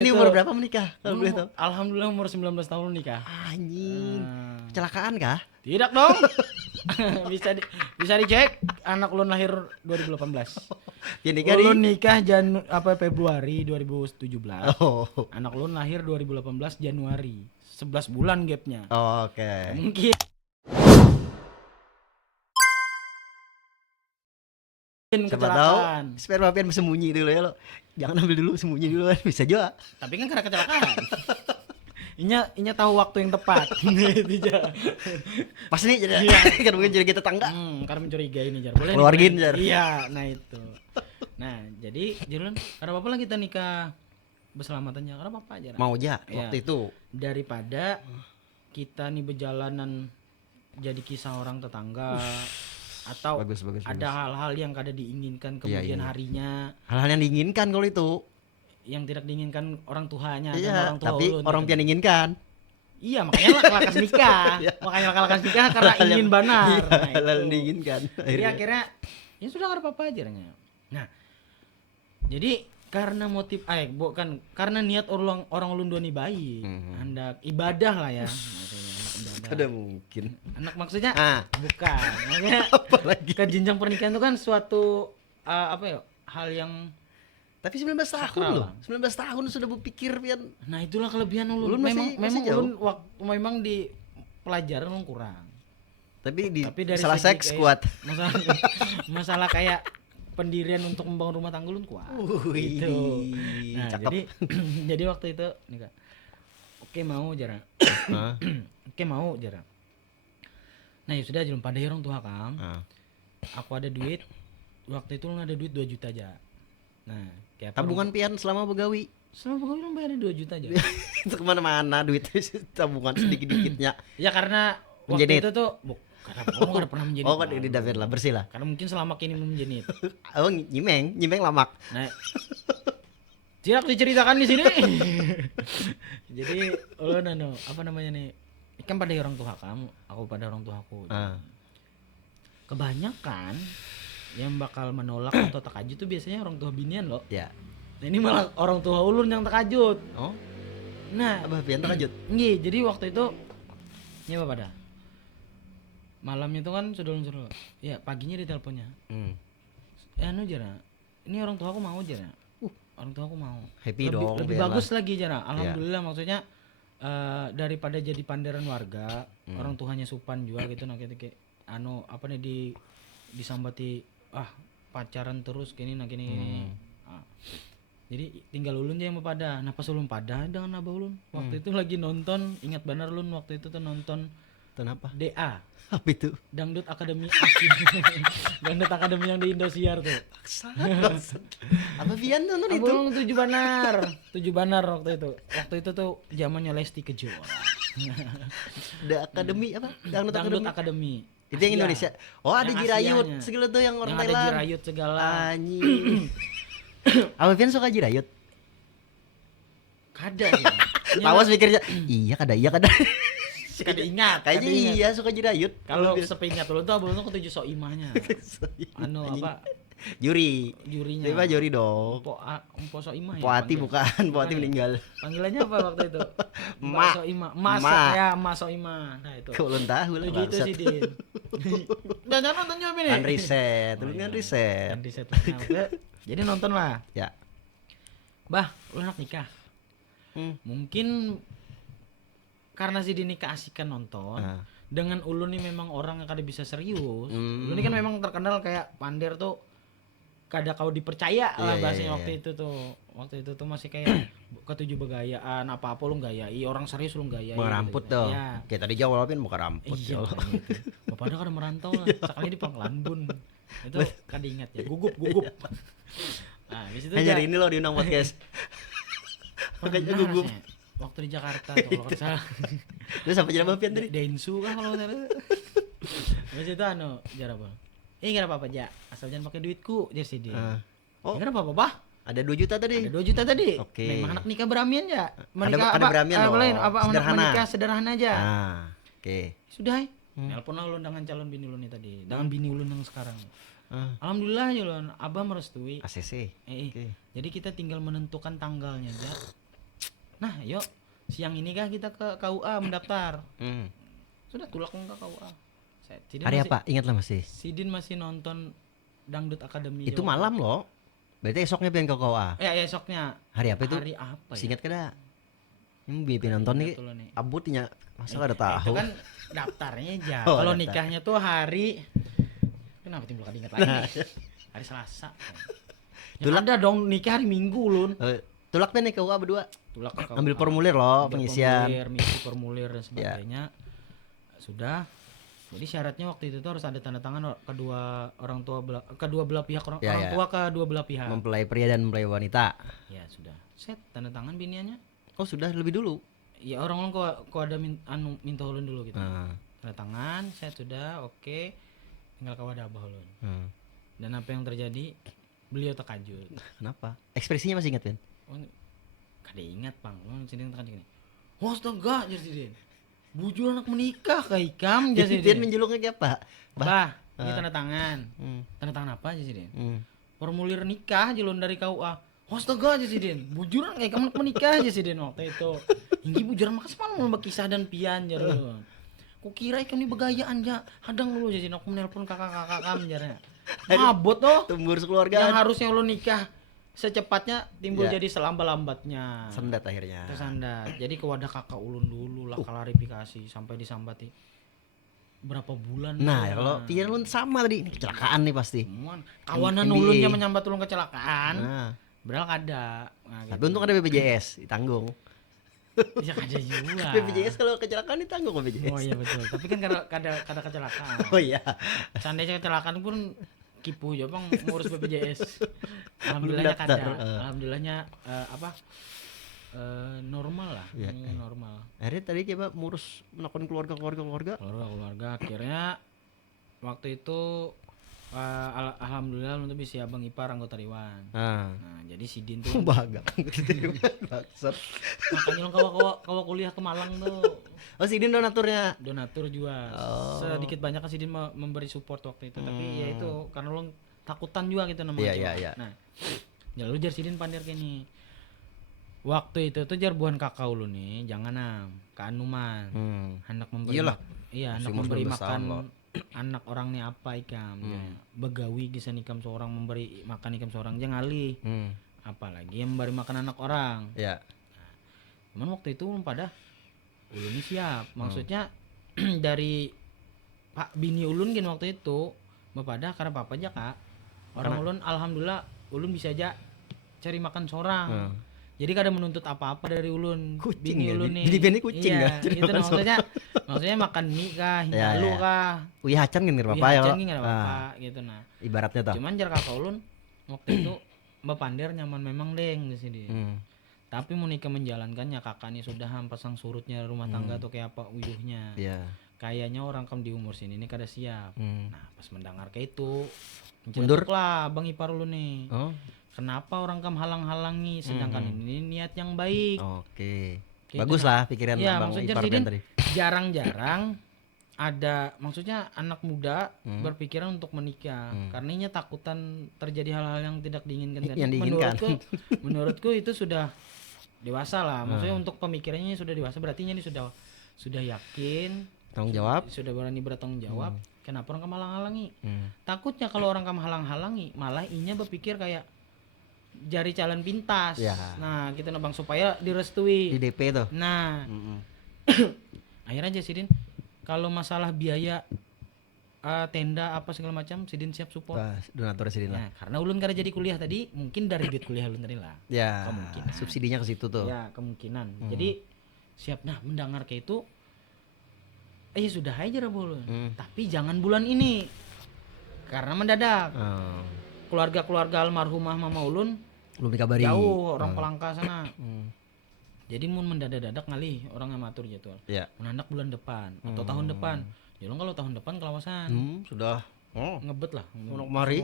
Ini Itu umur berapa menikah kalau boleh tahu? alhamdulillah umur 19 tahun nikah. Anjing. Nah, Kecelakaan kah? tidak dong. Bisa dicek, anak ulun lahir 2018. Ya nikah Ulun di. nikah Februari 2017. Oh. Anak ulun lahir 2018 Januari. 11 bulan gapnya. Oke. Mungkin Siapa tahu kecelakaan. sperma pian bersembunyi dulu ya lo. Jangan ambil dulu, sembunyi dulu kan bisa juga. Tapi kan karena kecelakaan. Inya tahu waktu yang tepat. Itu aja. Pas nih jadi Iya. kan mungkin jadi kita tangga. Karena mencurigai nih Jar. Boleh Keluargin, nih, Jar. Iya, nah itu. Nah, jadi Jarun, karena apa lah kita nikah berselamatannya? Karena apa Jar? Mau aja Iya. waktu itu. Daripada kita nih berjalanan jadi kisah orang tetangga atau Bagus. ada hal-hal yang kada diinginkan Iya, kemudian iya. harinya, Hal-hal yang diinginkan kalau itu. yang tidak diinginkan orang tuanya dan Iya, orang tua tapi ulun orang gitu. pian inginkan. Iya, makanya lakas nikah. Makanya lakas nikah karena Hal-hal ingin yang- banar. Iya, Nah, hal-hal itu. yang diinginkan. Jadi akhirnya ya sudah nggak ada apa-apa aja Ranya. Nah, jadi karena motif bukan karena niat orang ulun dua nih baik, hendak ibadah lah ya. Maksudnya, anak ibadah. Ada mungkin. Anak maksudnya Ah, bukan. Maksudnya apalagi. ke jenjang pernikahan itu kan suatu apa ya? Hal yang Tapi 19 tahun sakral loh. lah. 19 tahun sudah berpikir pian. nah itulah kelebihan ulun. Ulun masih Memang jauh. ulun memang di pelajaran ulun kurang. Tapi Tapi dari salah segi seks kayak kuat. masalah kayak pendirian untuk membangun rumah tangga ulun kuat. Wih, Gitu. Nah, cakep. jadi waktu itu nikah. Oke mau jarang. Hah? Oke mau jarang. Nah, ya sudah jelum pada orang tua kam. Ah. Aku ada duit. Waktu itu ulun ada duit 2 juta aja. Nah, kayak Tabungan pian selama begawi. selama pegawai ulun bayar 2 juta aja. Itu kemana-mana duit tabungan sedikit-dikitnya. Ya karena Menjenit. waktu itu tuh karena kamu gak pernah menjadi. Oh kan di dapur lah bersih lah. Karena mungkin selama kini menjenit. Oh nyimeng lamak. Nah, tidak diceritakan di sini. Jadi ulun apa namanya nih? Kan pada orang tua kamu, aku pada orang tua aku. Ah. Kebanyakan yang bakal menolak atau takajut tuh biasanya orang tua binian loh. Ya. Nah, ini malah orang tua ulun yang takajut. Oh, Nah, abah pian terkejut. iya, jadi waktu itu nyewa pada malamnya itu kan sudah suruh. Ya, paginya diteleponnya. Jara. Ini orang tua aku mau Jara. Orang tua aku mau. Happy lebih, dong, lebih biarlah. bagus lagi Jara. Alhamdulillah maksudnya daripada jadi panderan warga, orang tuanya supan juga gitu nah kayak apa nih disambati pacaran terus gini nah gini. Jadi tinggal ulun aja yang pada. Nah pas ulun pada dengan abah ulun. Waktu itu lagi nonton, ingat benar ulun waktu itu tuh nonton Kenapa? DA. Apa itu? Dangdut Akademi Asli. Dangdut Akademi yang di Indosiar tuh. Apa pian nonton itu? Abang 7 banar. 7 banar waktu itu. Waktu itu tuh zamannya Lesti Kejora. The Academy apa? Dangdut Dangdut Academy. Akademi. Itu yang Asia. Indonesia. Oh, ada Yang Jirayut. Asianya. Segala tuh yang orang Yang ada Thailand. Jirayut segala. Anjing. Apa pian suka Jirayut? Kada ya. Lawas mikirnya, iya kada. Kada ingat. Kayaknya kada ingat. iya suka Jirayut. Kalau sepingat dulu tuh abang tuh ketujuh sok imahnya. Anjing. Apa Juri. jurinya. Tiba juri dong. Empo sok imah ya. Poati panggil. bukan, Poati Bukan ya? meninggal. Panggilannya apa waktu itu? Emak. Sok imah. Mas Emak. ya, Mas sok imah. Nah itu. Kau belum tahu lah. Gitu sih Din. Jangan nontonnya apa nih? Kan riset, Oh, lu kan iya. riset. Kan riset. Nah, oke. Jadi nonton lah. Ya. Bah, lu anak nikah. Mungkin karena si Dini keasikan nonton. Ah. Dengan ulun nih memang orang yang kada bisa serius. Ulun ini kan memang terkenal kayak pander tuh kada kau dipercaya lah Iya, bahasanya iya, waktu itu tuh. Waktu itu tuh masih kayak ketujuh begayaan apa-apa lu gayai, orang serius lu gayai. Bukan ramput gitu. dong. Iya. Kayak tadi jawabin bukan ramput. Iya, ya Allah. gitu. Bapak ada kada merantau lah. Sekali di Panglanbun. Itu kada ingat ya. Gugup. Nah, di situ Kan nyari ini loh diundang podcast. Makanya gugup. Waktu di Jakarta tuh kalau nggak salah. Terus sampai jadi apa pian tadi? Densu kah kalau nggak salah. Terus itu jar apa? Nggak apa-apa aja. Asal jangan pakai duitku, jar sih dia. Oh, Nggak apa-apa, Bah. ada 2 juta tadi. Ada 2 juta tadi. Oke. Memang anak nikah beramian ya. Menikah ada beramian apa loh. lain? Apa anak Sederhana. menikah sederhana aja. Oke. Sudah. Nelpon lah ulun dengan calon bini ulun nih tadi. Dengan bini ulun yang sekarang. Ah, Alhamdulillah ya ulun, abah merestui. ACC. Oke. Jadi kita tinggal menentukan tanggalnya aja. yuk siang ini kah kita ke KUA mendaftar. Hmm. Sudah tulak ke KUA. Sidin Hari masih- apa? Ingatlah masih. Sidin masih nonton Dangdut Akademi Itu Jawa malam loh. Berarti esoknya pengen ke KUA. esoknya. Hari apa itu? Hari apa ya? Singkat kada. Ini BP nonton nih. Ingat dulu nih. Abutnya masa kada Itu tahu. kan daftarnya aja. Oh, Kalau daftar. nikahnya tuh hari kenapa timbul kada ingat lagi? Hari Selasa. Ya ada dong nikah hari Minggu Lun. Tulak nih KUA berdua. Tulak ke Ambil KUA. formulir loh, Ambil pengisian. ngisi formulir dan sebagainya. Sudah. Jadi syaratnya waktu itu tuh harus ada tanda tangan kedua belah pihak orang Ya, orang ya. tua kedua belah pihak. Mempelai pria dan mempelai wanita. Ya sudah. Set tanda tangan biniannya. Oh sudah lebih dulu. Ya orang kok ada minta ulun dulu gitu. Ah. Tanda tangan, saya sudah oke. Tinggal kawadah abah ulun. Hmm. Dan apa yang terjadi? Beliau terkajut. Kenapa? Ekspresinya masih ingat kan? Oh, kada ingat bang, ulun sini terkajut gini. Astaga, jadi bujur anak menikah kayak ikam Jadi dia jadi. menjeluknya kayak apa? Bah, ini tanda tangan. Hmm. Tanda tangan apa aja sih? Hmm. Formulir nikah jelun dari KUA. Astaga aja sih Din. Bujuran kayak kamu menikah aja sih Din waktu itu. Hinggi bujuran makas malam kisah dan pian jar lu. Ku kira ikan ini begayaan ja. Hadang dulu jadi aku menelpon kakak-kakak kamu jarnya. Mabot tuh. Tembur Yang sekeluarga. harusnya lu nikah secepatnya timbul Ya. jadi selambat-lambatnya. Sendat akhirnya. Tersandat. Jadi ke wadah kakak ulun dulu lah klarifikasi sampai disambati berapa bulan. Nah, tuh. kalau pikiran lu sama tadi, ini kecelakaan nih pasti. Temuan. Kawanan MBA. ulunnya menyambat ulun kecelakaan. Nah, Padahal kada. Nah, tapi untung ada BPJS ditanggung. bisa kada juga. BPJS kalau kecelakaan ditanggung kok BPJS. Oh iya betul. Tapi kan kada kecelakaan. Oh iya. Seandainya kecelakaan pun kipu ya bang ngurus BPJS. Alhamdulillahnya Belum daftar, kada. Alhamdulillahnya normal lah. Iya, Normal. Akhirnya tadi coba ngurus menakon keluarga. Keluarga akhirnya waktu itu alhamdulillah untuk bisa abang ipar anggota dewan. Nah, Nah jadi Sidin tuh bahagia. Baksat. makanya lo kawa kuliah ke Malang tuh Oh, si Din donaturnya. donatur juga. Oh. Sedikit banyak kan Sidin memberi support waktu itu. Tapi ya itu karena lo takutan juga gitu namanya. Iya. Nah, ya lu jar Sidin pandir kini. Waktu itu tuh jar buan kakak lu nih, jangan ke Anuman. Hendak memberi Iyalah. Iya, hendak Masih umur memberi 19 makan tahun loh. anak orang nih apa ikam. Ya. Begawi kisah ikam seorang memberi makan ikam seorang jangan alih. Apalagi yang memberi makan anak orang. Ya. Cuman waktu itu belum pada ulun ini siap. Maksudnya dari Pak bini ulun gini waktu itu bapada karena papa aja kak. Orang ulun alhamdulillah ulun bisa aja cari makan seorang. Jadi kada menuntut apa-apa dari ulun. Kucing bini ya, ulun nih. bini kucing iya, ya, jadi itu makan maksudnya makan mie kah, Ya, hindalu ya. kah. Wih hacan kan apa ya? Iya, kalau- nggak ada apa-apa gitu nah. Ibaratnya tuh. Cuman jar kakak ulun waktu itu Mbak Pandir nyaman memang deng di sini. Tapi Monika menjalankannya kakaknya sudah pasang surutnya rumah tangga tuh kayak apa uyuhnya. Iya. Kayaknya orang kamu di umur sini ini kada siap. Nah pas mendengar kayak itu Mundur. mencetuk lah bang ipar lu nih. Oh, Kenapa orang kamu halang-halangi sedangkan ini niat yang baik. oke. Gitu, Bagus lah pikiran Iya Bang maksudnya Ipar Sidin tadi. jarang-jarang ada maksudnya anak muda berpikiran untuk menikah karena ini takutan terjadi hal-hal yang tidak diinginkan. Yang diinginkan. Menurutku itu sudah dewasa lah. Maksudnya untuk pemikirannya sudah dewasa berarti ini sudah yakin, Tanggung jawab. sudah berani bertanggung jawab. Kenapa orang kamu halang-halangi? Takutnya kalau orang kamu halang-halangi malah inya berpikir kayak jari calon pintas. Ya. Nah, gitu nah Bang supaya direstui. Di DP tuh. Nah, akhirnya aja Sidin kalau masalah biaya tenda apa segala macam Sidin siap support. Wah, donatur Sidin lah. Nah, karena ulun karena jadi kuliah tadi mungkin dari duit kuliah ulun tadi lah. Ya, kemungkinan. subsidinya ke situ tuh. Ya, kemungkinan. Jadi siap nah mendengar kayak itu sudah aja ulun. Tapi jangan bulan ini. Karena mendadak. Keluarga-keluarga almarhumah mama ulun Belum dikabari. jauh orang Pelangka sana. Jadi mun mendadak-dadak ngalih orang yang matur jadwal. Ya. Menandak bulan depan atau tahun depan. Jadi kalau tahun depan kelawasan Sudah. Oh, ngebet lah. ono mari.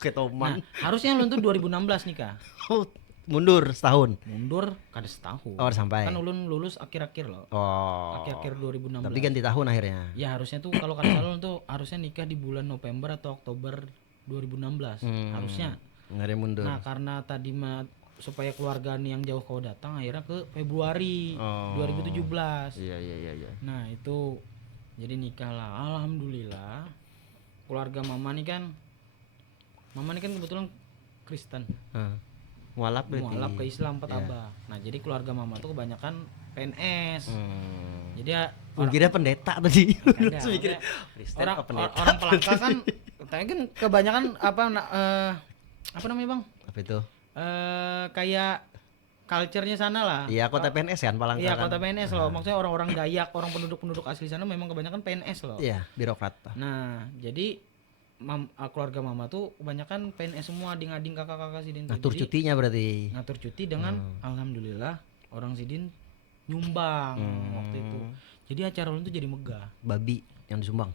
Kayak toman. Nah, harusnya ulun tuh 2016 nikah. Oh, mundur setahun. Mundur kada setahun. Oh, sampai. Kan ulun lulus akhir-akhir loh. Oh. Akhir-akhir 2016. Tapi ganti tahun akhirnya. Ya harusnya tuh kalau kada salah ulun tuh harusnya nikah di bulan November atau Oktober 2016. Harusnya. Ngeri mundur. Nah, karena tadi supaya keluarga nih yang jauh kau datang, akhirnya ke Februari Oh. 2017. Iya. Nah itu jadi nikah lah. Alhamdulillah keluarga mama nih kan kebetulan Kristen, Mualaf berarti. mualaf ke Islam empat Ya. abah. Nah jadi keluarga mama tuh kebanyakan PNS. Jadi ya Gua kira pendeta tadi. ada, Terus mikir, maksudnya Kristen orang apa pendeta? orang Pelangka kan tapi kan kebanyakan apa namanya bang, Apa itu? kayak culture-nya sana lah. Iya, kota PNS kan Palangka. Iya kan? kota PNS loh, maksudnya orang-orang Dayak, orang penduduk asli sana memang kebanyakan PNS loh. Iya, birokrat. Nah jadi keluarga mama tuh kebanyakan PNS semua, ading-ading kakak-kakak Sidin tuh. Ngatur Jadi, cutinya berarti. ngatur cuti dengan alhamdulillah orang Sidin nyumbang waktu itu. Jadi acara ulun tuh jadi megah. Babi yang disumbang.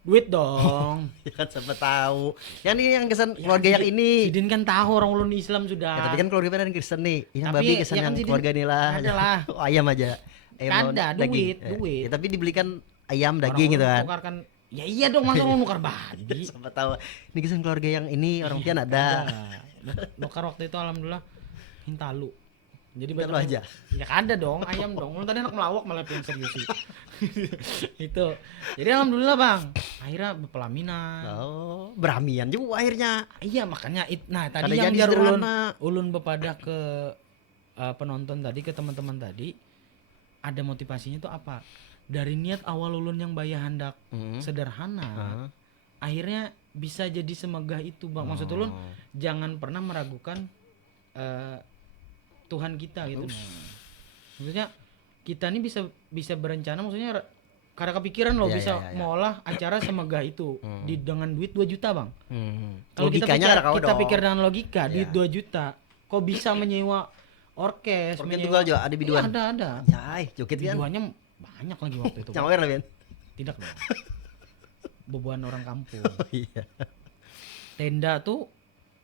Duit dong. Ya kan siapa tahu. Yang ini yang kesan keluarga yang ini. Sidin kan tahu orang ulun Islam Ya, sudah. tapi kan keluarga ada yang Kristen nih. Yang Tapi, babi kesan ya kan yang Sidin keluarga ini lah. ada lah. Oh, ayam aja. Ayam Ada, daging. duit. Ya, tapi dibelikan ayam Orang daging gitu ulun kan. tukarkan, ya iya dong masa lu nukar babi. Siapa tahu. Ini kesan keluarga yang ini orang pian ada. Nukar waktu itu alhamdulillah Hintalu. Jadi Hintalu banyak- aja? Ya ada dong, ayam dong. Lu tadi anak melawak malah pengen serius sih. Itu. Jadi alhamdulillah bang, akhirnya berpelaminan. Oh, beramian juga akhirnya. Iya makanya nah Kada tadi yang jadi biar sederhana. ulun bepada ke penonton tadi, ke teman-teman tadi, ada motivasinya tuh apa? Dari niat awal ulun yang bayar hendak sederhana, akhirnya bisa jadi semegah itu bang. Maksud ulun jangan pernah meragukan Tuhan kita gitu. Nah. Maksudnya kita nih bisa berencana, maksudnya karena kepikiran loh Ya, bisa ya. mengolah acara semegah itu dengan duit 2 juta bang. Kalau Logikanya kita ada kau pikir, kita dong. pikir dengan logika, duit Ya. 2 juta, kok bisa menyewa orkes, Orkes menyewa tunggal juga ada biduan. Iya, ada. Jai, joget kan. Biduannya banyak lagi waktu itu. Bang. Nyawer lah, Ben. Tidak dong. Bebuan orang kampung. Iya. Tenda tuh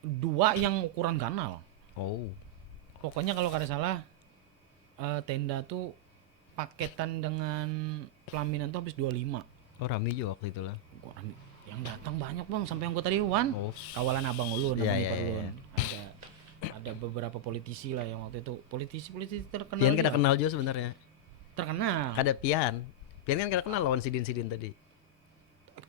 2 yang ukuran ganal. Oh. Pokoknya kalau kada salah tenda tuh paketan dengan pelaminan tuh habis 25. Oh, rame juga waktu itu lah. Orang yang datang banyak bang, sampai anggota dewan. Oh. Kawalan abang ulun, Iya, abang iya, ipar iya. ulun. Ada beberapa politisi lah yang waktu itu politisi terkenal. Pian kada juga. kenal juga sebenarnya. Terkenal. Kada Pian. Pian kan kada kenal lawan Sidin tadi.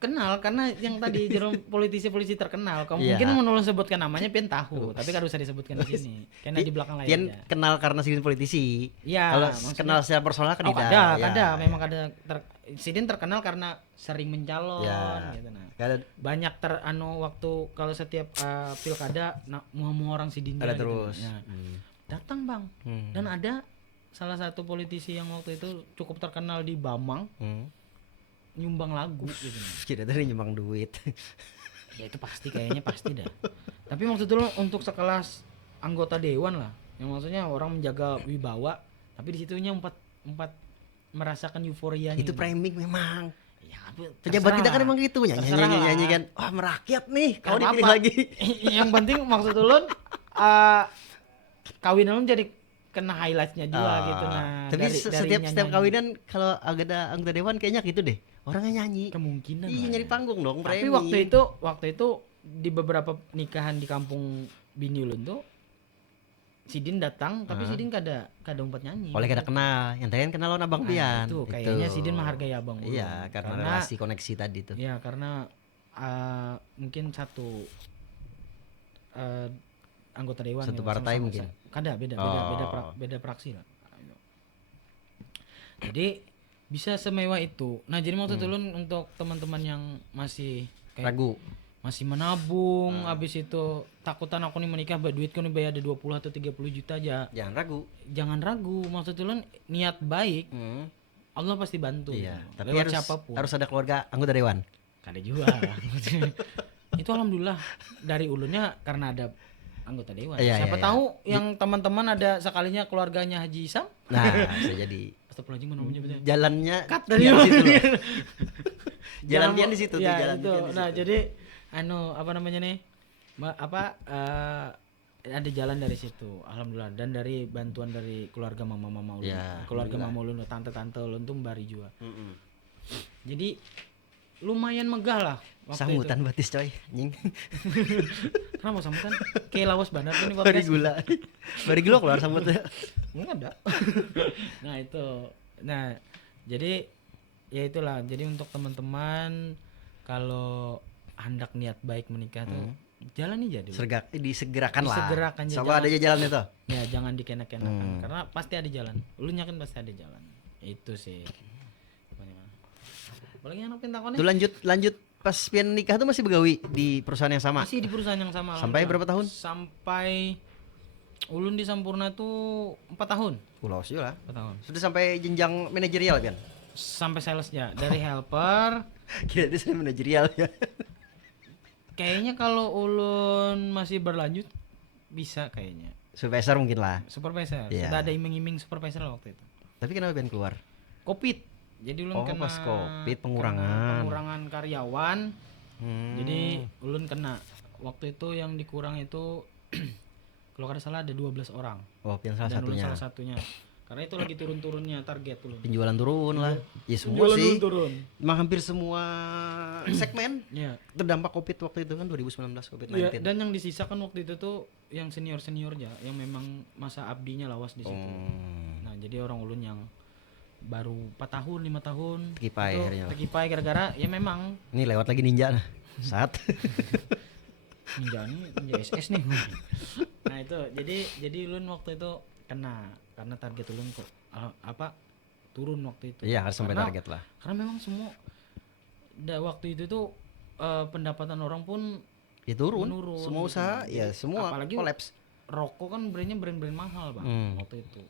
Kenal karena yang tadi jerom politisi terkenal. Kamu Iya. mungkin mau sebutkan namanya Pian tahu, tapi kada usah disebutkan di sini. Karena di belakang layar Pian aja. kenal karena Sidin politisi. Iya, Kalau maksudnya- kenal secara personal kan Oh, tidak. ada, memang ada. Sidin terkenal karena sering mencalon Ya. gitu nah. Kada Banyak waktu kalau setiap pilkada mau orang Sidin ada gitu. terus. Nah, datang bang. Hmm. Dan ada salah satu politisi yang waktu itu cukup terkenal di Bamang nyumbang lagu gitu. Kita tadi nyumbang duit. Ya itu kayaknya pasti dah. Tapi maksud dulu untuk sekelas anggota dewan lah, yang maksudnya orang menjaga wibawa, tapi di situnya empat merasakan euforianya. Itu gitu. framing memang. Ya, Pejabat kita kan terserah. emang gitu Terserah lah. nyanyi kan. Wah, merakyat nih. Kau Nggak dipilih apa-apa. lagi. Yang penting maksud ulun kawin ulun jadi kena highlightnya juga gitu nah. Tapi dari setiap nyanyi. kawinan kalau ada anggota dewan kayaknya gitu deh. Orangnya nyanyi. Kemungkinan Iya, lah nyari ya. panggung dong, Tapi framing. waktu itu di beberapa nikahan di kampung bini ulun tuh Sidin datang tapi Sidin kada umpat nyanyi. Oleh kada kenal. Yang tadi kan kenal lawan Abang Pian. Itu kayaknya Sidin menghargai abang ulun. Iya, karena relasi koneksi tadi tuh. Iya, karena mungkin satu anggota dewan Satu yang partai sama-sama mungkin. kada beda praksi lah. Jadi bisa semewah itu. Nah, jadi maksud ulun untuk teman-teman yang masih kayak Ragu. masih menabung, habis itu takutan aku nih menikah duitku nih bayar ada 20 atau 30 juta aja. Jangan ragu. Jangan ragu, maksud ulun niat baik Allah pasti bantu. Iya, gitu. tapi Lewat harus siapapun. harus ada keluarga anggota dewan. Kada juga. Itu alhamdulillah dari ulunnya karena ada anggota dewan. Iya, Siapa iya, tahu yang teman-teman ada sekalinya keluarganya Haji Isam. Nah, bisa jadi. Astagfirullahaladzim mana namanya betul. Jalannya Cut dari Pian di situ loh. Jalan Jalan Pian di situ tuh, ya, jalan itu. Pian di Nah, situ. jadi apa namanya nih? Ada jalan dari situ. Alhamdulillah dan dari bantuan dari keluarga mama ulun. Ya, Keluarga mama ulun, tante-tante ulun tuh mbari juga. Jadi lumayan megah lah waktu Sambutan batis coy. Anjing. itu. Kenapa sambutan? Kayak lawas bandar tuh nih Bari podcast. gula. Bari gula keluar sambutnya. Enggak ada. Nah itu, nah jadi ya itulah. Jadi untuk teman-teman kalau hendak niat baik menikah tuh jalani aja dulu. Disegerakan lah. Disegerakan aja, Selalu ada aja jalan itu. Ya jangan dikenak-kenakan karena pasti ada jalan. Lu yakin pasti ada jalan. Itu sih. Apalagi yang pintakonnya Tuh lanjut pas pian nikah tuh masih begawi di perusahaan yang sama. masih di perusahaan yang sama. Sampai berapa tahun? Sampai ulun di Sampurna tuh 4 tahun. Pulau sih lah. 4 tahun. Sudah sampai jenjang manajerial kan? Sampai salesnya dari helper. Kira dia sudah manajerial ya. Kayaknya kalau ulun masih berlanjut bisa kayaknya. Supervisor mungkin lah. Supervisor. Iya. Sudah ada iming-iming supervisor waktu itu. Tapi kenapa pengen keluar? Covid. Jadi ulun kena pas Covid, pengurangan. kena pengurangan karyawan. Hmm. Jadi ulun kena. Waktu itu yang dikurang itu kalau kada salah ada 12 orang. Oh, yang salah Dan ulun satunya. salah satunya. Karena itu lagi turun-turunnya target ulun. Penjualan turun lah. Ya semua Penjualan sih. ulun turun. Emang hampir semua segmen Iya. terdampak Covid waktu itu kan 2019 Covid-19. Iya, dan yang disisakan waktu itu tuh yang senior-seniornya yang memang masa abdinya lawas di situ. Nah, jadi orang ulun yang baru 4 tahun, 5 tahun Terkipai itu akhirnya. terkipai gara-gara ya memang Ini lewat lagi ninja nah. Saat. ninja SS nih. Nah, itu jadi ulun waktu itu kena karena target ulun kok turun waktu itu. Iya, harus sampai Karena- target lah. Karena memang semua waktu itu tuh pendapatan orang pun Ya turun. menurun Semua gitu. usaha ya semua Apalagi kolaps. rokok kan brandnya brand-brand mahal bang Hmm. waktu itu.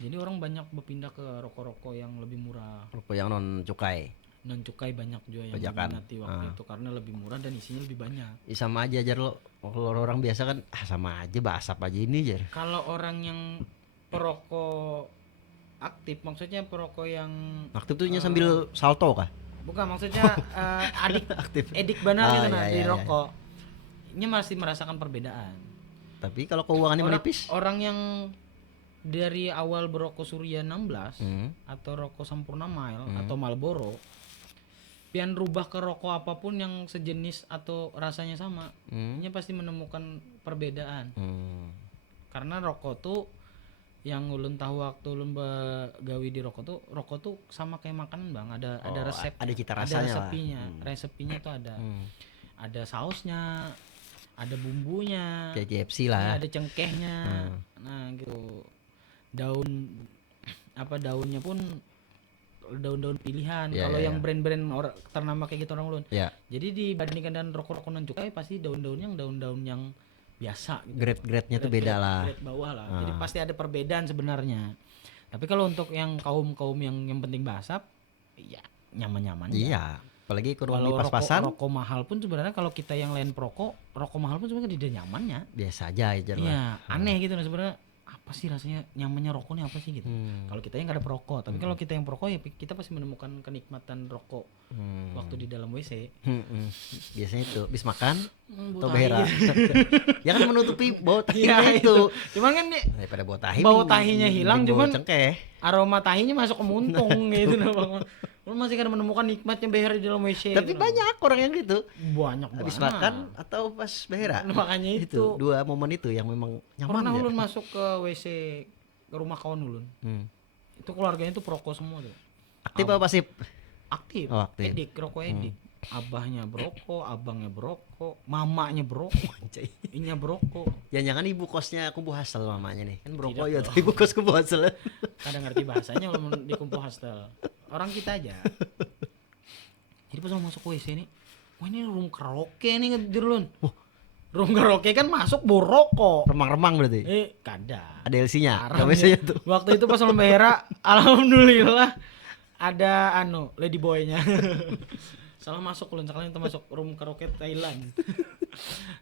Jadi orang banyak berpindah ke rokok-rokok yang lebih murah. Rokok yang non cukai. Non cukai banyak juga yang Pajakan. diminati waktu itu karena lebih murah dan isinya lebih banyak. Ya, sama aja jar lo. Kalau orang biasa kan sama aja basap aja ini jar. Kalau orang yang perokok aktif, maksudnya perokok yang Aktif tuh sambil salto kah? bukan maksudnya edik benar Ah, gitu nah iya, di iya, rokok. Ini masih merasakan perbedaan. Tapi kalau keuangannya menipis, Orang yang dari awal berokok Surya 16 atau rokok Sampurna Mile atau Marlboro, pian rubah ke rokok apapun yang sejenis atau rasanya sama, ini pasti menemukan perbedaan. Karena rokok tuh yang ulun tahu waktu ulun begawi di rokok tuh sama kayak makanan bang, ada resep, ada cita ada rasanya lah. resepinya, resepinya tuh ada sausnya, ada bumbunya, Kayak KFC lah. ada cengkehnya, nah gitu. Daunnya pun daun-daun pilihan. Ya, Kalau ya, yang ya. brand-brand ternama kayak gitu orang ulun. Ya, Jadi dibandingkan dengan rokok-rokok non cukai pasti daun-daun yang biasa gitu. grade-grade-nya tuh beda lah. Grade bawah lah. Jadi pasti ada perbedaan sebenarnya. Tapi kalau untuk yang kaum yang penting basap, ya nyaman-nyaman. Iya, apalagi ekonomi Kalau pas-pasan rokok mahal pun sebenarnya kalau kita yang lain perokok, rokok mahal pun sebenarnya tidak nyamannya. biasa aja jar lah. Iya, aneh gitu nah sebenarnya. Apa sih rasanya nyamannya rokok nih apa sih gitu. Kalau kita yang nggak ada perokok, tapi kalau kita yang perokok ya kita pasti menemukan kenikmatan rokok waktu di dalam WC. Biasanya itu habis makan Bau atau tahi. behera. Ya kan menutupi bau Iya tahinya itu. itu. Cuman kan nih Daripada bau tahi. bau mending- tahinya hilang, mending bau cuman cengkeh. aroma tahinya masuk ke muntung gitu nah Bang. Lu masih kan menemukan nikmatnya behera di dalam WC. Tapi gitu, banyak orang yang gitu. banyak Habis banget. makan atau pas behera. Nah, makanya itu. Itu dua momen itu yang memang nyaman Pernah ya. ulun masuk ke WC ke rumah kawan ulun. Itu keluarganya tuh perokok semua tuh. Aktif apa pasif? Aktif. Oh, aktif. Edik, rokok edik. Abahnya berokok, abangnya berokok, mamanya berokok, inya berokok. Jangan-jangan ibu kosnya kubu hasil mamanya nih. Kan berokok Tidak ya dong. tuh ibu kos kubu hasil. Kadang ngerti bahasanya ulun di kumpul hostel. Orang kita aja. Jadi pas mau masuk WC nih, wah ini room karaoke nih ngedir ulun. Room karaoke kan masuk borokok. Remang-remang berarti. Kada. Ada LC-nya. Parah Biasanya nih. tuh. Waktu itu pas ulun behera, alhamdulillah ada lady boy-nya. Salah masuk ulun sekali itu masuk room karaoke Thailand.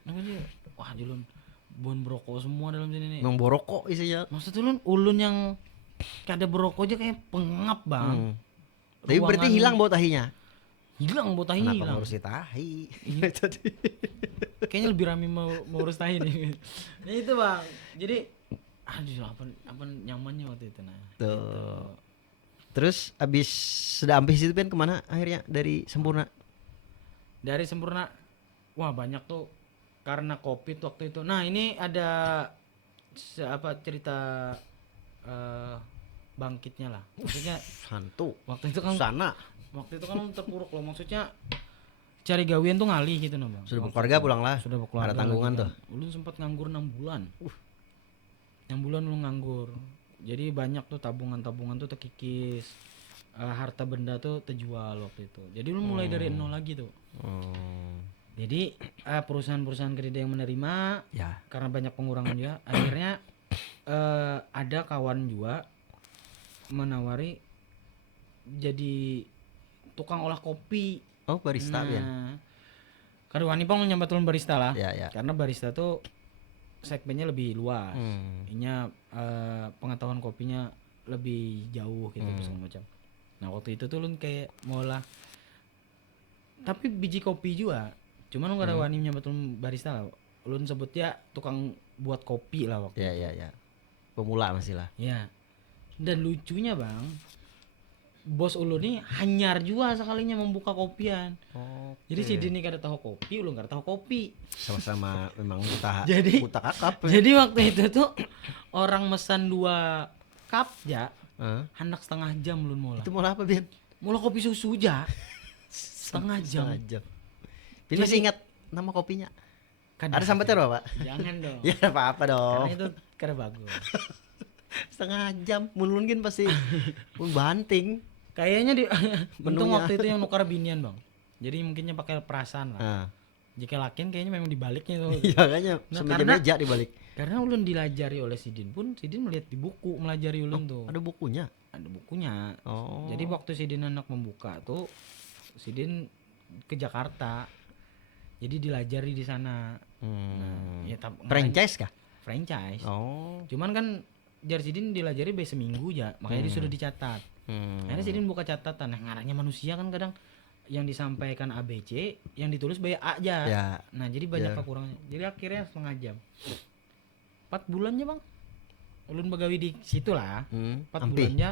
Nah, dia, wah julun bon berokok semua dalam sini nih. Memang borokok isinya. Maksud ulun yang kada berokok aja kayak pengap bang. Tapi berarti Ruangan- hilang bau tahinya. Hilang bau tahinya Kenapa hilang. ngurusin tahi? Kayaknya lebih rame mau urus tahi nih. Nah itu bang. Jadi aduh apa nyamannya waktu itu nah. Tuh. Terus abis sudah ambis itu kan kemana akhirnya dari Sempurna? dari sempurna wah banyak tuh karena kopi tuh waktu itu. Nah ini ada cerita eh, bangkitnya lah. Maksudnya Hantu. waktu itu kan Sana. terpuruk loh. Maksudnya cari gawian tuh ngalih gitu nah bang. Sudah Waktu berkeluarga itu. pulang lah. Sudah berkeluarga. Ada tanggungan lagi tuh. kan. Ulun sempat nganggur 6 bulan. 6 bulan lu nganggur. Jadi banyak tuh tabungan tuh terkikis. Harta benda tuh terjual waktu itu. Jadi lu mulai dari nol lagi tuh. Jadi perusahaan-perusahaan kredit yang menerima Ya. karena banyak pengurangan juga akhirnya ada kawan juga menawari jadi tukang olah kopi. Oh, barista Bian. Nah, kada wani pang nyambat ulun barista lah. Ya, ya. Karena barista tuh segmennya lebih luas. Inya pengetahuan kopinya lebih jauh gitu segala macam. Nah, waktu itu tuh ulun kayak mau lah tapi biji kopi juga. Cuman lu gak ada wani nyambat ulun barista lah. Ulun sebutnya tukang buat kopi lah waktu Ya, ya, ya. Pemula masih lah. ya. Dan lucunya bang, bos ulun nih hanyar juga sekalinya membuka kopian. Jadi si Dini kada tahu kopi, ulun kada tahu kopi. Sama-sama memang buta Jadi- buta kakap. Jadi waktu itu tuh orang mesan 2 cup ya, Hah? hendak setengah jam ulun mola. Itu mau apa Bian? Mola kopi susu ja. Setengah jam. Setengah jam. Bian masih ingat nama kopinya? Kada. Ada sambatnya Pak? Jangan dong. Ya apa-apa dong. Karena itu kada bagus. Setengah jam mulun kan pasti pun banting. Kayaknya di untung Menunya. waktu itu yang nukar binian bang. Jadi mungkinnya pakai perasaan lah. Nah, Jika lakin kayaknya memang dibaliknya tuh. iya kayaknya Nah, semeja-meja dibalik. Karena ulun dilajari oleh Sidin pun Sidin melihat di buku melajari ulun tuh. Ada bukunya. Ada bukunya. Oh. Jadi waktu Sidin anak membuka tuh Sidin ke Jakarta. Jadi dilajari di sana. Hmm. Ya Franchise kah? franchise. Oh. Cuman kan jar Sidin dilajari be seminggu ya, makanya dia sudah dicatat. Akhirnya Sidin buka catatan. Nah, ngarangnya manusia kan kadang yang disampaikan ABC, yang ditulis by A aja. Ya. Nah, jadi banyak kekurangannya. Jadi akhirnya setengah jam. 4 bulan ya, Bang. Ulun begawi di situ lah. 4 Ampi. bulan ya.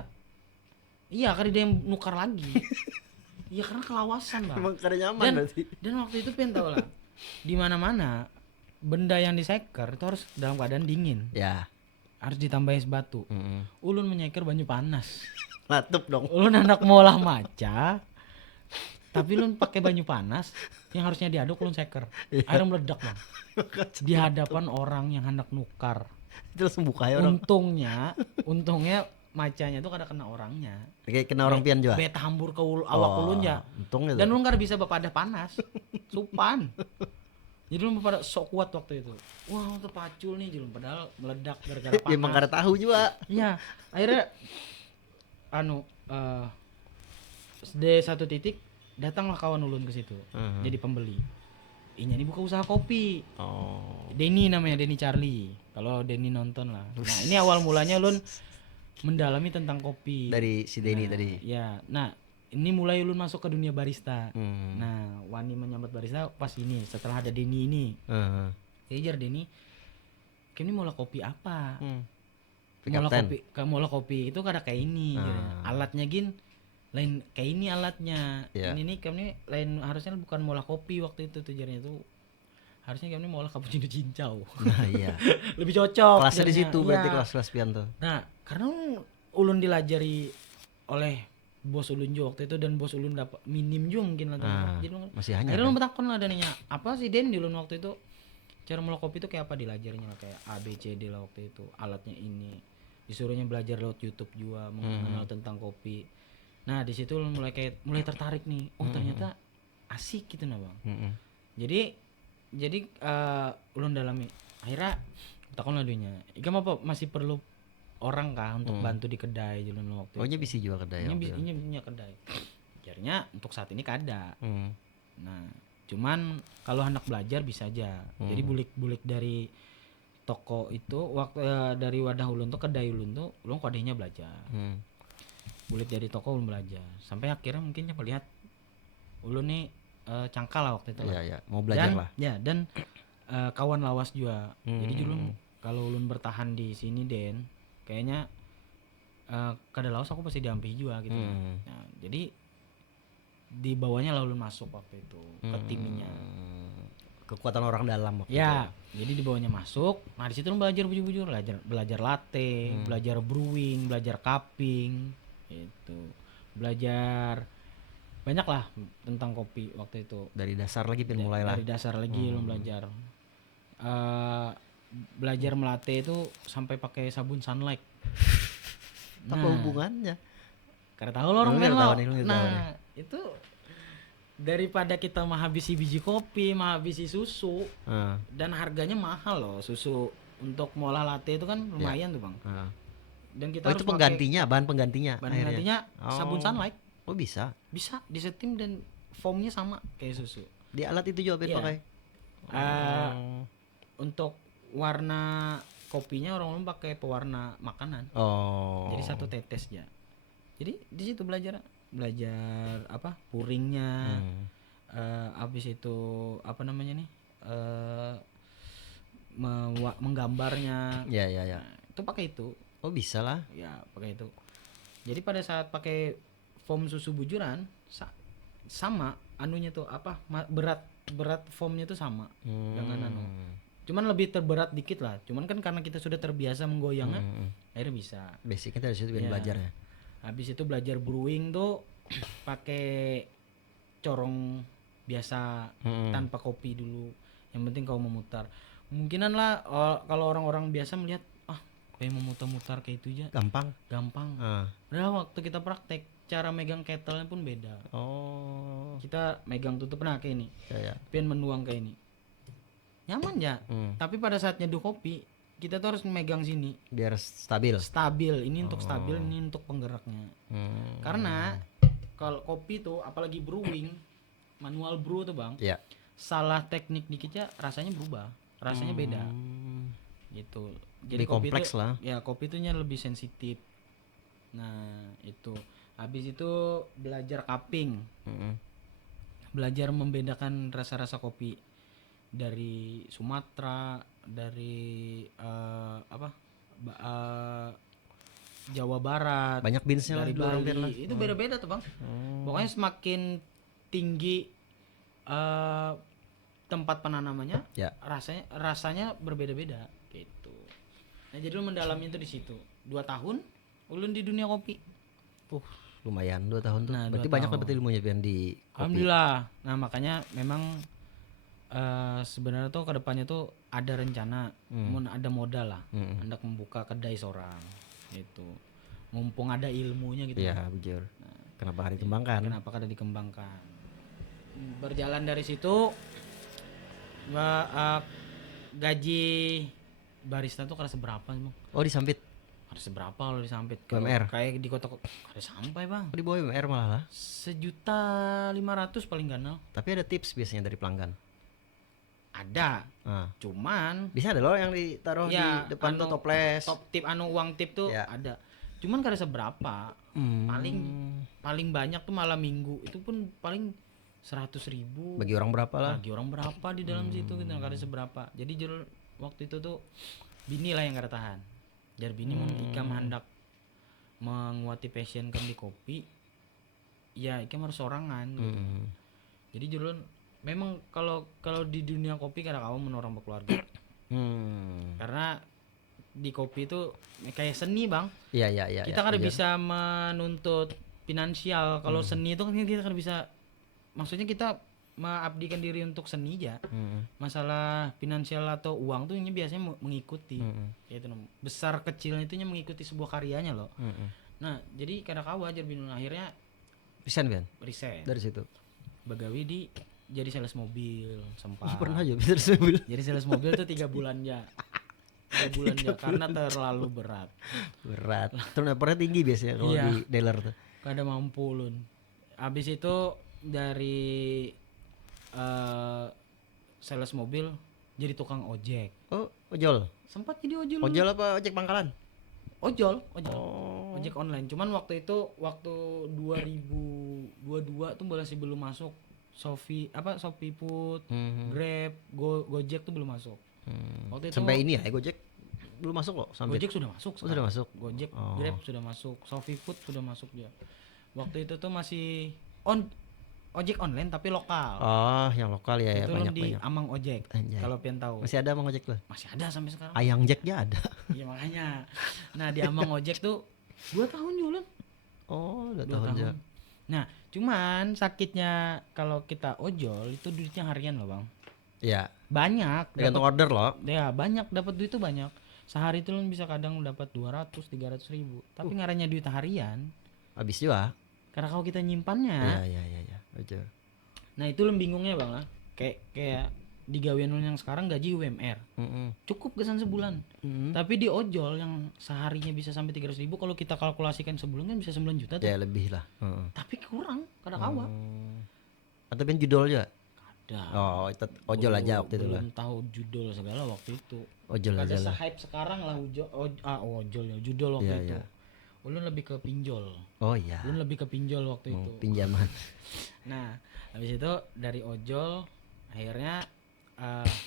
Iya, kan dia yang nukar lagi. Iya, karena kelawasan, Bang. Emang kada nyaman Dan, berarti. dan waktu itu pengen tahu lah. Di mana-mana benda yang diseker itu harus dalam keadaan dingin. Ya. Harus ditambah es batu. Ulun menyeker banyu panas. Latup dong. Ulun anak molah maca. Tapi ulun pakai banyu panas yang harusnya diaduk ulun seker. Air meledak, Bang. Di hadapan orang yang hendak nukar. Itu langsung buka ya orang. Untungnya macanya tuh kada kena orangnya. Kayak kena orang pian juga. Beta hambur ke awak ulun ya. Untungnya Dan ulun kada bisa bapada panas. Supan. Jadi ulun pada sok kuat waktu itu. Wah, itu pacul nih julun padahal meledak gara-gara panas. Emang kada tahu juga. Iya, akhirnya di satu titik datanglah kawan ulun ke situ. Jadi pembeli. Inya nih buka usaha kopi. Oh. Denny namanya, Denny Charlie. Kalau Denny nonton lah. Nah, ini awal mulanya ulun mendalami tentang kopi. Dari si Denny tadi. Ya, nah ini mulai ulun masuk ke dunia barista. Hmm. Nah, wani menyambat barista pas ini setelah ada Denny ini. Kejar Denny, kini mau kopi apa? Mau kopi itu kada kayak ini. Gitu. Alatnya gin lain kayak ini alatnya. Yeah. Ini nih kami lain harusnya bukan mola kopi waktu itu tujuannya itu. Harusnya kami mola cappuccino cincau. Nah, iya. Lebih cocok. Kelasnya di jadinya. situ berarti Iya. kelas-kelas pian tuh. Nah, karena ulun dilajari oleh bos ulun juga waktu itu dan bos ulun dapat minim juga mungkin lah. Jadi Masih hanya. akhirnya ulun bertakon lah adanya apa sih Den di ulun waktu itu cara mola kopi itu kayak apa dilajarinya lah kayak A B C D lah waktu itu alatnya ini disuruhnya belajar lewat YouTube juga mengenal tentang kopi. Nah di situ ulun mulai tertarik nih. Oh ternyata asik gitu nah bang. Jadi ulun dalami akhirnya takon lah dunia. Ika apa masih perlu orang kah untuk bantu di kedai julun waktu Oh, nya bisa juga kedai. ini punya kedai. Akhirnya untuk saat ini kada. Nah, cuman kalau anak belajar bisa aja. Jadi bulik dari toko itu waktu dari wadah ulun tuh kedai ulun tuh ulun kodenya belajar. Bulik dari toko ulun belajar. Sampai akhirnya mungkinnya melihat ulun nih cangkal lah waktu itu. Iya, iya, mau belajar Dan, lah. Ya, dan kawan lawas juga. Jadi ulun kalau ulun bertahan di sini Den, kayaknya kada lawas aku pasti diampi juga gitu. Nah, jadi di bawahnya lalu masuk waktu itu ke timnya. Kekuatan orang dalam waktu Ya, jadi di bawahnya masuk. Nah, di situ lu belajar bujur-bujur, belajar latte, belajar brewing, belajar cupping, itu. Belajar banyak lah tentang kopi waktu itu. dari dasar lagi Pin mulai lah. Dari dasar lagi lu belajar. Belajar melate itu sampai pakai sabun Sunlight. Apa hubungannya? Karena tahu lo orang Lu nggak men lo. tahu nih, lu nggak tahu nih. Nah, itu daripada kita menghabisi biji kopi, menghabisi susu, Ah, dan harganya mahal loh susu untuk mola latte itu kan lumayan tuh bang. ah. Dan kita Oh harus itu penggantinya, bahan penggantinya. pakai bahan akhirnya. penggantinya sabun Oh. Sunlight, Oh bisa. bisa disetim dan foamnya sama kayak susu. Di alat itu juga Pin Iya. pakai. Eh, untuk warna kopinya orang pakai pewarna makanan. Oh. Jadi satu tetes ya. Jadi di situ belajar apa puringnya. Habis itu apa namanya nih menggambarnya. Ya ya ya. Nah, itu pakai itu Oh bisa lah. ya, pakai itu. Jadi pada saat pakai foam susu bujuran sama anunya tuh apa berat foamnya tuh sama dengan anu, cuman lebih terberat dikit lah, cuman kan karena kita sudah terbiasa menggoyangnya akhirnya bisa. Basicnya dari situ Pin Ya. belajarnya. Habis itu belajar brewing tuh pakai corong biasa tanpa kopi dulu. Yang penting kau memutar. Mungkinan lah kalau orang-orang biasa melihat kayak memutar-mutar kayak itu aja Gampang. gampang. Ah. Padahal waktu kita praktek cara megang kettle pun beda. Oh. Kita megang tutup kayak ini, Ya ya. pian menuang kayak ini. Nyaman ya. Tapi pada saat nyeduh kopi kita tuh harus megang sini Biar stabil. stabil. Ini untuk stabil, ini untuk penggeraknya. Karena kalau kopi tuh apalagi brewing manual brew tuh bang, Ya. salah teknik dikit ya rasanya berubah, rasanya beda gitu. Jadi Lebih kopi kompleks tuh, lah. ya kopi tuh lebih sensitif. Nah itu habis itu belajar cupping, belajar membedakan rasa-rasa kopi dari Sumatera, dari Jawa Barat, Banyak beansnya lah dari dulu orang Pin lah. Bali. Itu beda-beda tuh bang. Pokoknya semakin tinggi tempat penanamannya, Ya. rasanya berbeda-beda gitu. Nah jadi lu mendalami itu di situ 2 tahun ulun di dunia kopi. Lumayan 2 tahun tuh. Nah, Berarti 2 banyak tahun. dapat ilmunya Pin di kopi. Alhamdulillah. Nah makanya memang sebenarnya tuh kedepannya tuh ada rencana, ada modal lah, hendak membuka kedai seorang itu. Mumpung ada ilmunya gitu. Iya, bujur. Kenapa hari dikembangkan? Kenapa kada dikembangkan? Berjalan dari situ, gaji barista tuh kada seberapa emang. Oh, disambit. Kada seberapa kalau disampit. UMR? Kayak di kota kada sampai bang. Oh, di bawah UMR malah lah. 1.500.000 paling ganal. Tapi ada tips biasanya dari pelanggan. Ada, Ah. cuman Bisa ada loh yang ditaruh ya, di depan tuh anu, toples. top tip uang tip tuh Ya. ada. Cuman kada seberapa. Paling banyak tuh malam minggu itu pun paling 100.000 Bagi orang berapa lah? bagi orang berapa di dalam situ gitu kada seberapa. Jadi waktu itu tuh bini lah yang kada tahan. Jar bini mun ikam hendak menguati passion kan di kopi, ya ikam harus sorangan gitu. Jadi jurun memang kalau di dunia kopi kada kamu menorong berkeluarga. Karena di kopi itu kayak seni bang. Iya, iya, iya. Kita kan bisa menuntut finansial. Kalau seni itu kan kita kan bisa, maksudnya kita mengabdikan diri untuk seni aja. Masalah finansial atau uang tuh ini biasanya mengikuti. Yaitu besar kecilnya itu mengikuti sebuah karyanya loh. Nah jadi kadang kau aja bingung, akhirnya Pisan Pian resign dari situ. Bagawi jadi sales mobil sempat. Pernah aja bisa mobil. Jadi sales mobil tuh 3 bulan ya. 3 bulan ya karena terlalu berat. Berat. Turnovernya tinggi biasanya kalau Iya. di dealer tuh. Kada mampu lun. Habis itu dari sales mobil jadi tukang ojek. Oh, ojol. Sempat jadi ojol. Ojol apa ojek pangkalan? Ojol. Oh. Ojek online. Cuman waktu 2022 tuh masih belum masuk Shopee Food, Grab, Gojek tuh belum masuk. Waktu itu Sampai ini ya Gojek belum masuk loh sampai. Gojek sudah masuk. Oh, sudah masuk. Gojek, Oh. Grab sudah masuk, Shopee Food sudah masuk dia. Waktu itu tuh masih ojek online tapi lokal. Oh, yang lokal ya, Itu banyak di banyak. Amang Ojek. Anjay. Kalau pian tahu. Masih ada Mang Ojek tuh. Masih ada sampai sekarang. Ayang Jacknya ada. Iya makanya. Nah, di Amang Ojek tuh 2 tahun jualan. Oh, 2 2 tahun tahun. aja. Nah, cuman sakitnya kalau kita ojol itu duitnya harian loh, Bang. Ya, Banyak. tergantung order loh. Ya, banyak dapat duit tuh banyak. Sehari itu lu bisa kadang dapat 200-300 ribu. Tapi ngarannya duit harian. Habis juga. Karena kalau kita nyimpannya, Iya. Betul. nah itu lu bingungnya bang lah. Kayak di gawean lu yang sekarang gaji UMR. Cukup kesan sebulan. Tapi di ojol yang seharinya bisa sampai 300 ribu, kalau kita kalkulasikan sebulan kan bisa 9 juta tuh. Ya lebih lah. Tapi kurang, kadang awal. Atau pin judul juga. Ada. Oh, itu ojol aja waktu itu lah. Belum tahu judul segala waktu itu. Ojol Ada aja lah. se-hype sekarang lah ojol ya, judul waktu Iya, itu. iya. Ulun lebih ke pinjol. Oh iya. Ulun lebih ke pinjol waktu itu. Pinjaman. Nah, habis itu dari ojol akhirnya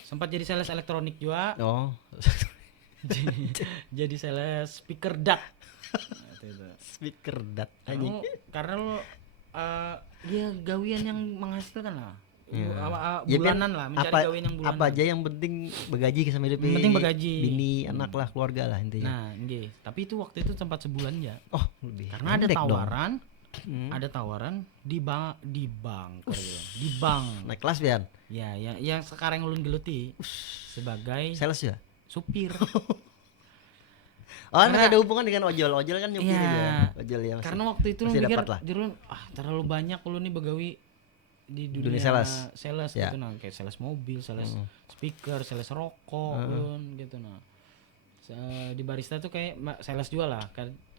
sempat jadi sales elektronik juga. Oh. Jadi sales speaker DAT. Nah, itu. Speaker dat. Karena lu ya gawian yang menghasilkan lah. Ya, Bulanan lah, mencari gawian yang bulanan. Apa aja yang penting begaji sama hidup. Yang penting begaji. Bini, anak lah, keluarga lah intinya. Nah, nggih. Tapi itu waktu itu sempat sebulan ya. Oh, lebih. Karena ada pendek dong. tawaran, ada tawaran di bank, di bank. Naik kelas Bian. Ya, yang sekarang ulun geluti sebagai Sales ya. supir. Oh, ada hubungan dengan ojol. Ojol kan nyupir Iya. aja. Ojol ya. Karena waktu itu lu masih mikir dapat lah. jurun terlalu banyak lu nih begawi di dunia sales Ya. gitu nah, kayak sales mobil, sales speaker, sales rokok ulun gitu nah. Di barista tuh kayak sales jual lah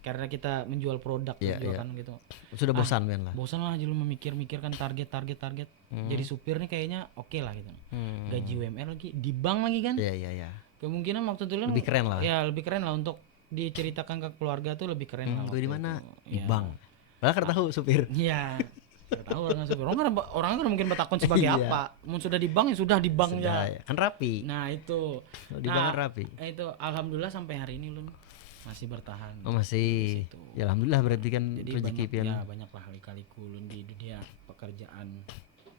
karena kita menjual produk juga kan gitu. Sudah bosan Bian lah. Bosan lah lu memikirkan target. Jadi supir nih kayaknya oke lah gitu. Gaji UMR lagi di bank lagi kan. Iya. Kemungkinan waktu itu Lebih keren lah. Ya, lebih keren lah untuk diceritakan ke keluarga tuh lebih keren lah. Gue di mana? Di Ya. bank. Padahal kan tahu supir. Iya. Nggak tahu orang supir. Orang kan mungkin bertakon sebagai Iya. apa? Mun sudah di bank ya sudah di bank Sudah, ya. ya. Kan rapi. Nah, itu. Di bank kan rapi. Itu alhamdulillah sampai hari ini lu masih bertahan. Oh masih. Ya alhamdulillah berarti kan Jadi rezeki banyak, Pian. ya banyak lah kali-kali ulun di dunia pekerjaan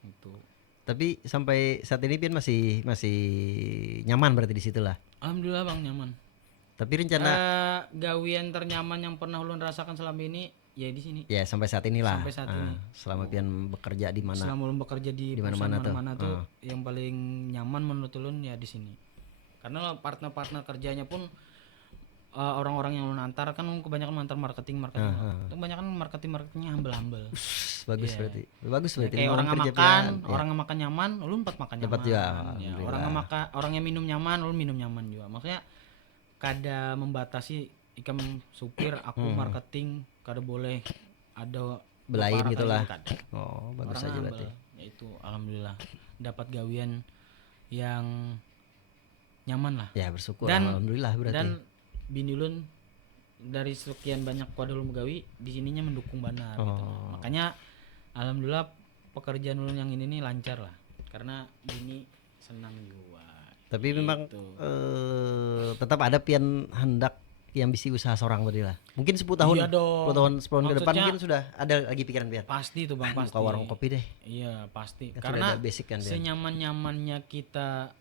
itu. Tapi sampai saat ini Pian masih nyaman berarti di situ lah. Alhamdulillah Bang nyaman. Tapi rencana Gawian ternyaman yang pernah ulun rasakan selama ini ya di sini. ya sampai saat inilah. Sampai saat ini. Selama Pian bekerja di mana? Selama ulun bekerja di mana-mana mana tuh? tuh yang paling nyaman menurut ulun ya di sini. Karena partner-partner kerjanya pun orang-orang yang ulun antar kan kebanyakan antar marketing. Kebanyakan marketingnya humble. Bagus Iya. berarti. Bagus berarti. Kayak orang kerja makan, Pian. orang yang makan nyaman, ulun empat makan Dapat nyaman. juga, Ya, alhamdulillah. orang yang minum nyaman, ulun minum nyaman juga. Maksudnya kada membatasi ikam supir, aku marketing, kada boleh ada Belain beberapa gitulah. kali kada. Oh, bagus Orang aja humble. berarti. Ya itu alhamdulillah dapat gawian yang nyaman lah. Ya bersyukur Dan- alhamdulillah berarti. Dan bini ulun dari sekian banyak kuada ulun begawi di sininya mendukung benar gitu. Makanya alhamdulillah pekerjaan ulun yang ini nih lancar lah. Karena bini senang juga. Tapi memang Gitu. tetap ada Pian hendak yang bisa usaha seorang tadi lah. Mungkin 10 tahun. Iya dong. 10 tahun 10 tahun ke depan Maksudnya- mungkin sudah ada lagi pikiran Pian. Pasti tuh Bang, pasti. Buka warung kopi deh. Iya, pasti. Kan sudah Karena ada basic kan Pian. senyaman-nyamannya kita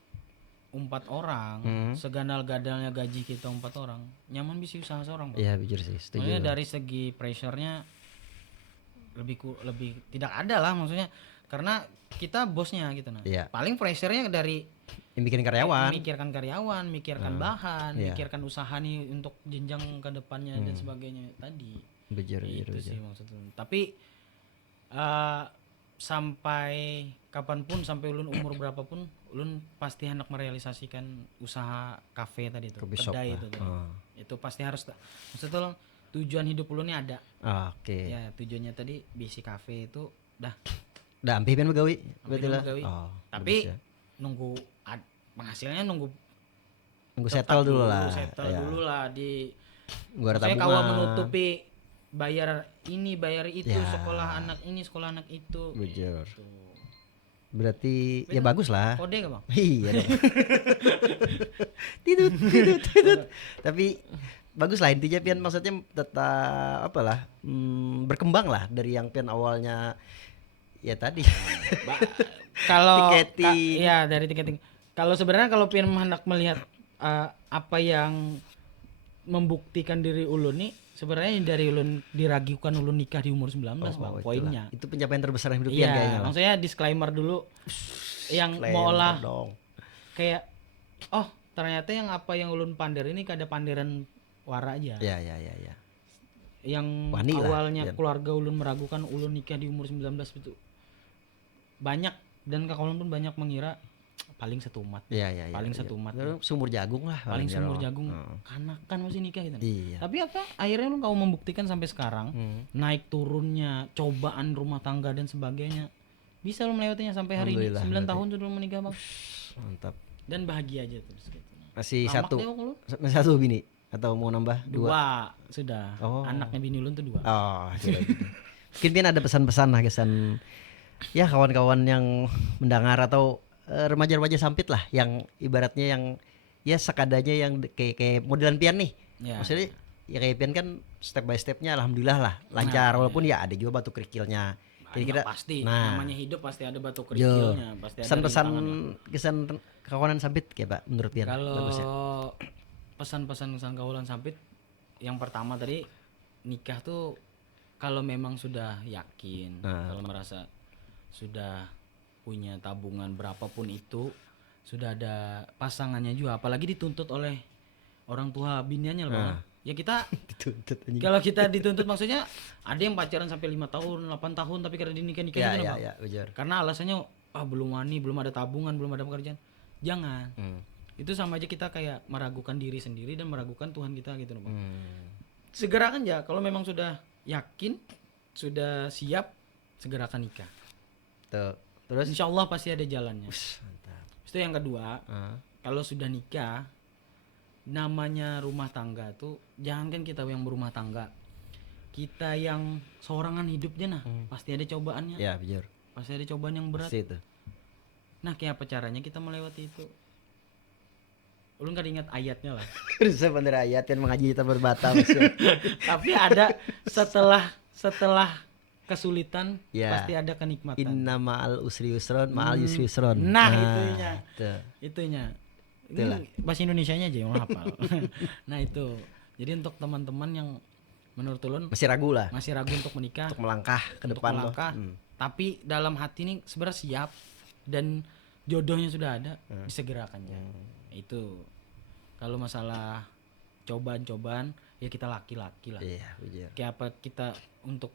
4 orang, segandal-gadalnya gaji kita 4 orang, nyaman bisa usaha seorang, Bang. Iya jujur sih, setuju. Maksudnya dari segi pressure-nya lebih tidak ada lah maksudnya karena kita bosnya gitu nah. Iya. Paling pressure-nya dari Yang bikin karyawan. memikirkan karyawan, mikirkan bahan, Iya. mikirkan usaha nih untuk jenjang ke depannya dan sebagainya tadi. Bujur, Itu sih maksudnya. Tapi sampai kapanpun, sampai ulun umur berapapun, ulun pasti hendak merealisasikan usaha kafe tadi itu, Coffee shop kedai lah. itu tadi. Itu pasti harus maksudnya tujuan hidup ulun ini ada. Oke. Ya tujuannya tadi bisi cafe itu dah Udah hampir Pian begawi berarti Pian lah. begawi. Oh, tapi bagus ya. nunggu penghasilnya nunggu Nunggu tetap settle dulu lah. settle Ya. dulu lah di Nunggu ada saya tabungan. kawan menutupi bayar ini bayar itu Ya. sekolah anak ini sekolah anak itu. Bujur. Tuh. Berarti ya bagus lah. Kode gak Bang? Iya dong. Tidut. Tapi bagus lah intinya Pian maksudnya tetap apalah berkembang lah dari yang Pian awalnya ya tadi. Ba- Kalau Tiketing. ya dari tiketing. Kalau sebenarnya kalau pian hendak melihat apa yang membuktikan diri ulun nih sebenarnya dari ulun diragukan ulun nikah di umur 19 Bang, itulah. poinnya. Itu pencapaian terbesar hidup Iya, Pian kayaknya. Bang. maksudnya disclaimer dulu yang mau Disclaimer olah dong. kayak oh ternyata yang apa yang ulun pander ini kada panderan wara aja. Ya. Yang Wani lah, awalnya Pian. keluarga ulun meragukan ulun nikah di umur 19 itu banyak dan kawan pun banyak mengira paling setumat. Iya. Paling setumat. Sumur jagung lah. Paling sumur Bang. jagung kanak kan masih nikah gitu. Iya. Tapi apa akhirnya lu kau membuktikan sampai sekarang naik turunnya cobaan rumah tangga dan sebagainya bisa lu melewatinya sampai hari ini Alhamdulillah, 9 tahun sudah menikah Bang Mantap. dan bahagia aja terus gitu. Masih Tamak satu. deh, lu. Masih satu bini atau mau nambah Dua sudah. Oh. Anaknya bini ulun tuh 2. Oh, gila gitu. Mungkin Pian ada pesan-pesan lah kesan ya kawan-kawan yang mendengar atau remaja-remaja sampit lah yang ibaratnya yang ya sekadanya yang kayak modelan Pian nih. Ya. Maksudnya ya kayak Pian kan step by stepnya alhamdulillah lah lancar walaupun ya ada juga batu kerikilnya. Kira-kira Pasti nah, namanya hidup pasti ada batu kerikilnya, pasti ada pesan-pesan rintangan. kesan kawanan sampit kayak Pak menurut Pian bagusnya. Kalau pesan-pesan kawalan sampit yang pertama tadi nikah tuh kalau memang sudah yakin, kalau merasa sudah punya tabungan berapapun itu, sudah ada pasangannya juga, apalagi dituntut oleh orang tua biniannya loh Bang. Ya kita Dituntut anjing. kalau kita dituntut maksudnya ada yang pacaran sampai 5 tahun, 8 tahun tapi karena dinikah-nikah Ya, gitu loh, ya, Bang. ya, benar. Karena alasannya belum wani, belum ada tabungan, belum ada pekerjaan. Jangan. Itu sama aja kita kayak meragukan diri sendiri dan meragukan Tuhan kita gitu loh, Bang. Segerakan ya kalau memang sudah yakin, sudah siap, segerakan nikah. Tuh. Terus Insya Allah pasti ada jalannya. mantap. Itu yang kedua, kalau sudah nikah, namanya rumah tangga tuh jangankan kita yang berumah tangga, kita yang seorangan hidupnya pasti ada cobaannya. Ya, benar. Pasti ada cobaan yang berat. Pasti itu. Nah, kayak apa caranya kita melewati itu? Ulun kan ingat ayatnya lah. Bisa bener ayat yang mengaji kita berbata maksudnya. Tapi ada setelah kesulitan Ya. pasti ada kenikmatan. Inna ma'al usri yusron, ma'al yusri yusron. Nah, itunya. Tuh. Itunya. Itulah. Ini bahasa Indonesianya aja yang hafal. Nah, itu. Jadi untuk teman-teman yang menurut ulun Masih ragu lah masih ragu untuk menikah, untuk melangkah ke untuk depan loh. melangkah, tapi dalam hati ini sebenarnya siap dan jodohnya sudah ada, disegerakannya. Itu kalau masalah cobaan-cobaan ya kita laki-laki lah. Iya, benar. Kayak apa kita untuk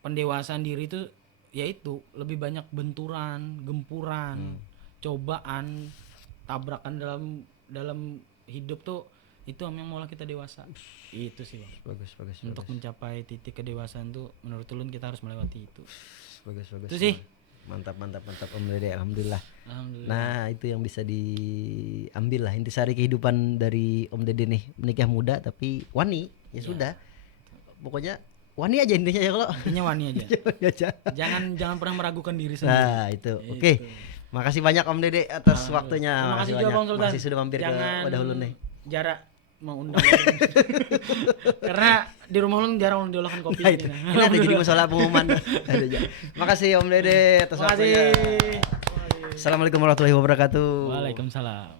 pendewasaan diri itu yaitu lebih banyak benturan, gempuran, cobaan, tabrakan dalam hidup tuh itu yang mau kita dewasa. Itu sih Bang. Bagus. Untuk mencapai titik kedewasaan tuh menurut ulun kita harus melewati itu. Bagus. Itu sih. Mantap Om Dede, alhamdulillah. Alhamdulillah. Nah, itu yang bisa diambil lah intisari kehidupan dari Om Dede nih, menikah muda tapi wani. Ya sudah. Pokoknya wani aja intinya ya kalau. Intinya wani aja. Jangan pernah meragukan diri sendiri. Nah, itu. Oke. Makasih banyak Om Dede atas waktunya. Terima kasih juga banyak. Bang Sultan. Masih sudah mampir ke Wadah Ulun nih. Jarak mengundang karena di rumah ulun jarang diolahkan kopi. Nah, itu. Ini ada jadi masalah pengumuman. Ada aja. Makasih Om Dede atas waktunya. Assalamualaikum warahmatullahi wabarakatuh. Waalaikumsalam.